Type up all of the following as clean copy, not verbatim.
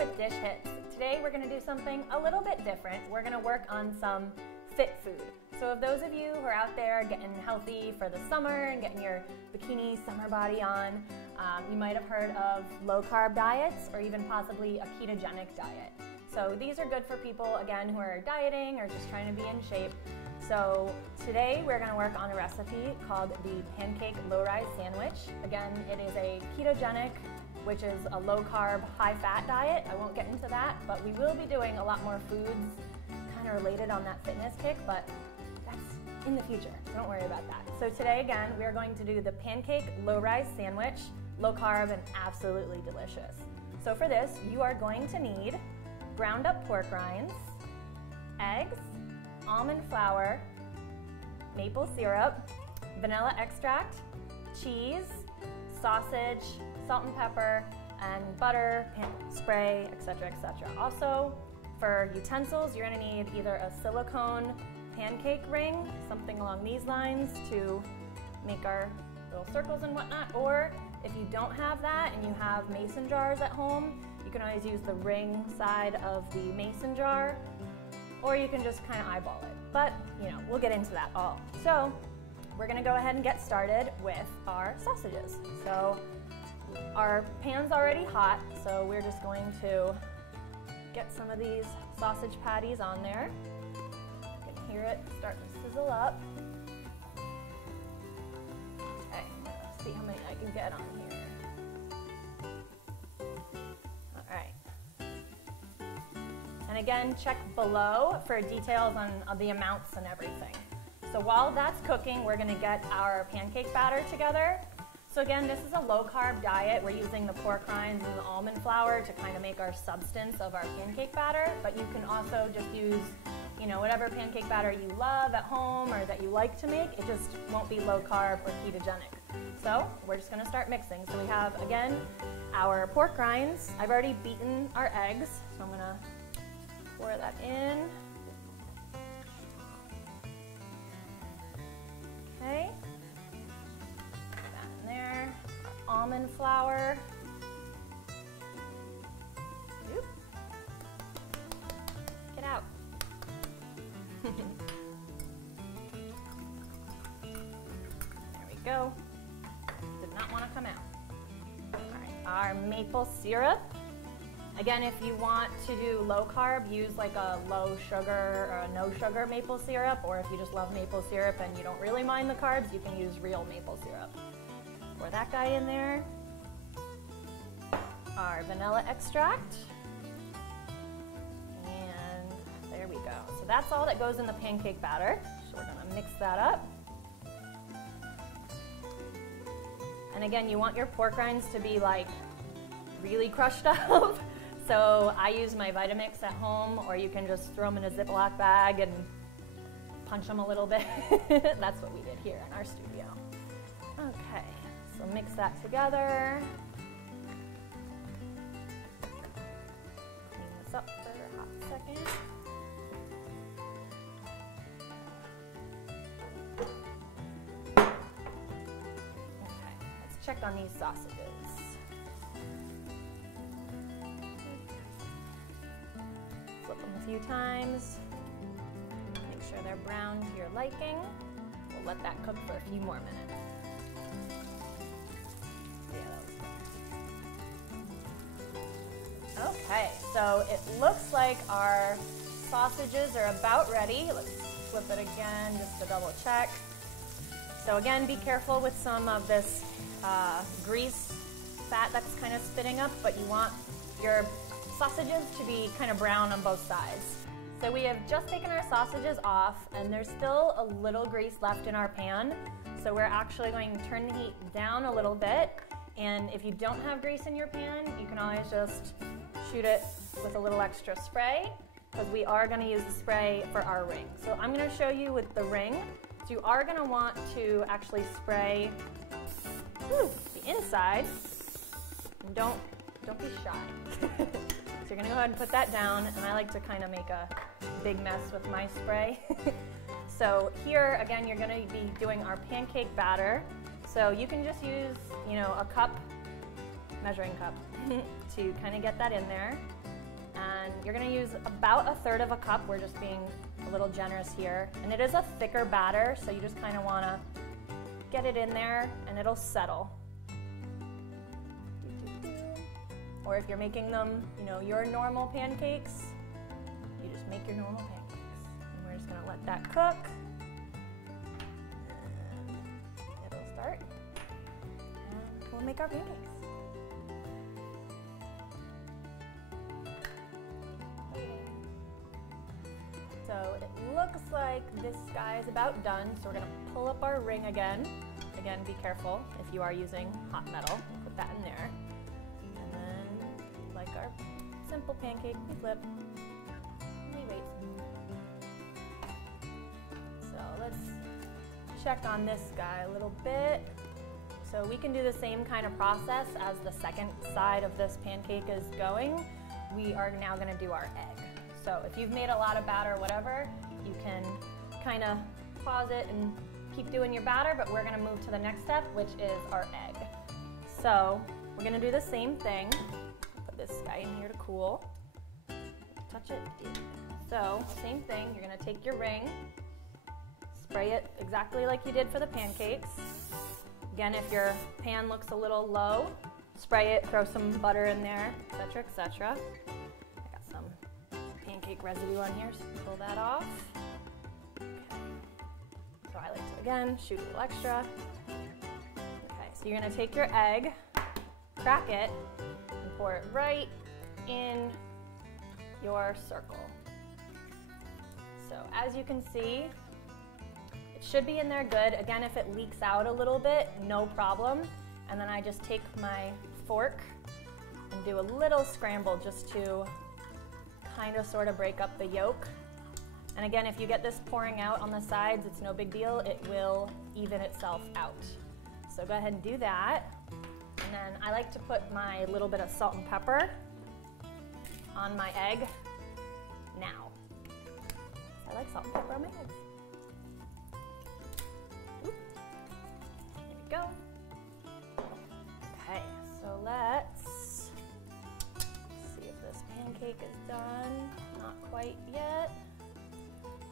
with Dish Hits. Today we're going to do something a little bit different. We're going to work on some fit food. So of those of you who are out there getting healthy for the summer and getting your bikini summer body on, you might have heard of low-carb diets or even possibly a ketogenic diet. So these are good for people, again, who are dieting or just trying to be in shape. So today we're going to work on a recipe called the Pancake Low-Rise Sandwich. Again, it is a ketogenic, which is a low-carb, high-fat diet. I won't get into that, but we will be doing a lot more foods kind of related on that fitness kick, but that's in the future. Don't worry about that. So today, again, we are going to do the Pancake Low-Rise Sandwich, low-carb and absolutely delicious. So for this, you are going to need ground up pork rinds, eggs, almond flour, maple syrup, vanilla extract, cheese, sausage, salt and pepper, and butter, spray, etc., etc. Also, for utensils, you're going to need either a silicone pancake ring, something along these lines to make our little circles and whatnot, or if you don't have that and you have mason jars at home, you can always use the ring side of the mason jar, or you can just kind of eyeball it. But, we'll get into that all. So, we're going to go ahead and get started with our sausages. So, our pan's already hot, so we're just going to get some of these sausage patties on there. You can hear it starting to sizzle up. Okay, let's see how many I can get on here. All right. And again, check below for details on the amounts and everything. So while that's cooking, we're going to get our pancake batter together. So again, this is a low-carb diet. We're using the pork rinds and the almond flour to kind of make our substance of our pancake batter, but you can also just use, whatever pancake batter you love at home or that you like to make. It just won't be low-carb or ketogenic. So we're just going to start mixing. So we have, again, our pork rinds. I've already beaten our eggs, so I'm going to pour that in. Okay. There, our almond flour. Oop. Get out. There we go. Did not want to come out. All right, our maple syrup. Again, if you want to do low carb, use like a low sugar or a no sugar maple syrup, or if you just love maple syrup and you don't really mind the carbs, you can use real maple syrup. Pour that guy in there. Our vanilla extract. And there we go. So that's all that goes in the pancake batter. So we're going to mix that up. And again, you want your pork rinds to be like really crushed up. So I use my Vitamix at home, or you can just throw them in a Ziploc bag and punch them a little bit. That's what we did here in our studio. Okay. So mix that together. Clean this up for a hot second. Okay, let's check on these sausages. Flip them a few times. Make sure they're brown to your liking. We'll let that cook for a few more minutes. Okay, so it looks like our sausages are about ready. Let's flip it again just to double check. So again, be careful with some of this grease fat that's kind of spitting up, but you want your sausages to be kind of brown on both sides. So we have just taken our sausages off, and there's still a little grease left in our pan. So we're actually going to turn the heat down a little bit. And if you don't have grease in your pan, you can always just shoot it with a little extra spray, because we are going to use the spray for our ring. So I'm going to show you with the ring. So you are going to want to actually spray the inside. And don't be shy. So you're going to go ahead and put that down, and I like to kind of make a big mess with my spray. So here, again, you're going to be doing our pancake batter. So you can just use, a cup measuring cup to kind of get that in there. And you're gonna use about 1/3 cup. We're just being a little generous here. And it is a thicker batter, so you just kind of wanna get it in there and it'll settle. Or if you're making them, you know, your normal pancakes, you just make your normal pancakes. And we're just gonna let that cook. And it'll start. And we'll make our pancakes. So it looks like this guy is about done, so we're gonna pull up our ring again. Again, be careful if you are using hot metal. Put that in there. And then, like our simple pancake, we flip, and we wait. So let's check on this guy a little bit. So we can do the same kind of process as the second side of this pancake is going. We are now gonna do our egg. So if you've made a lot of batter or whatever, you can kind of pause it and keep doing your batter, but we're gonna move to the next step, which is our egg. So we're gonna do the same thing. Put this guy in here to cool. Touch it. So same thing, you're gonna take your ring, spray it exactly like you did for the pancakes. Again, if your pan looks a little low, spray it, throw some butter in there, etc., etc. Pancake residue on here, so pull that off. Okay. So I like to, again, shoot a little extra. Okay, so you're gonna take your egg, crack it, and pour it right in your circle. So as you can see, it should be in there good. Again, if it leaks out a little bit, no problem. And then I just take my fork and do a little scramble just to kind of sort of break up the yolk. And again, if you get this pouring out on the sides, it's no big deal. It will even itself out. So go ahead and do that. And then I like to put my little bit of salt and pepper on my egg now. I like salt and pepper on my eggs. Oop. There we go. Okay, so let's pancake is done. Not quite yet.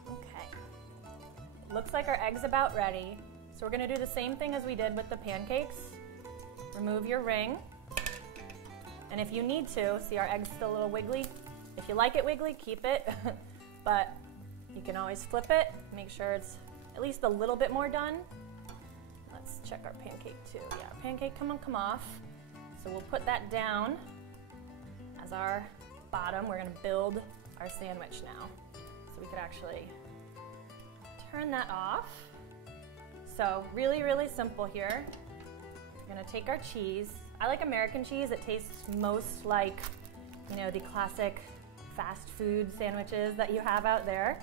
Okay. Looks like our egg's about ready. So we're gonna do the same thing as we did with the pancakes. Remove your ring. And if you need to, see our egg's still a little wiggly. If you like it wiggly, keep it. But you can always flip it. Make sure it's at least a little bit more done. Let's check our pancake too. Yeah, pancake come off. So we'll put that down as our bottom. We're gonna build our sandwich now. So we could actually turn that off. So really, really simple here. We're gonna take our cheese. I like American cheese. It tastes most like, you know, the classic fast food sandwiches that you have out there.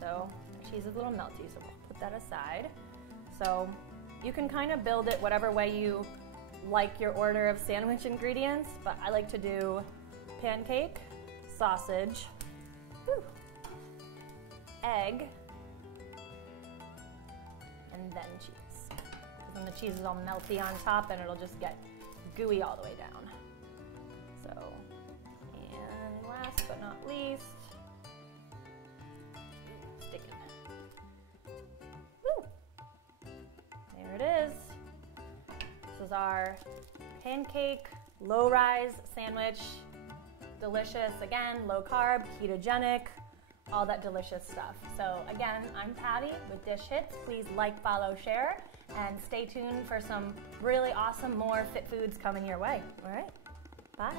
So our cheese is a little melty, so we'll put that aside. So you can kind of build it whatever way you like your order of sandwich ingredients, but I like to do pancake, sausage, egg, and then cheese. Because then the cheese is all melty on top and it'll just get gooey all the way down. So, and last but not least, stick it. Woo! There it is. This is our pancake low-rise sandwich. Delicious, again, low carb, ketogenic, all that delicious stuff. So again, I'm Patty with Dish Hits. Please like, follow, share, and stay tuned for some really awesome more fit foods coming your way. All right, bye.